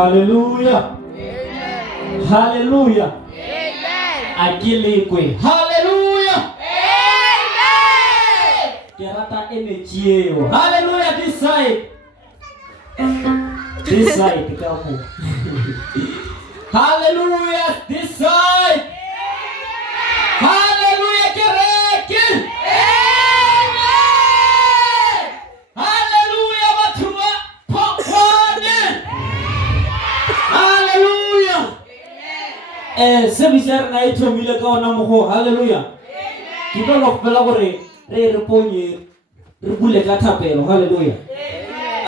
Hallelujah. Amen. Hallelujah. Amen. Akilikwe. Hallelujah. Amen. Kerata energy. Hallelujah this side. This side kamu. Hallelujah this side. Hallelujah kereke. Amen. Hallelujah watuwa pokwane. Hallelujah. Sebisar na ito mila ka na mo. Hallelujah. Kita lokpela ko re reponye rebule ka tapelo. Hallelujah.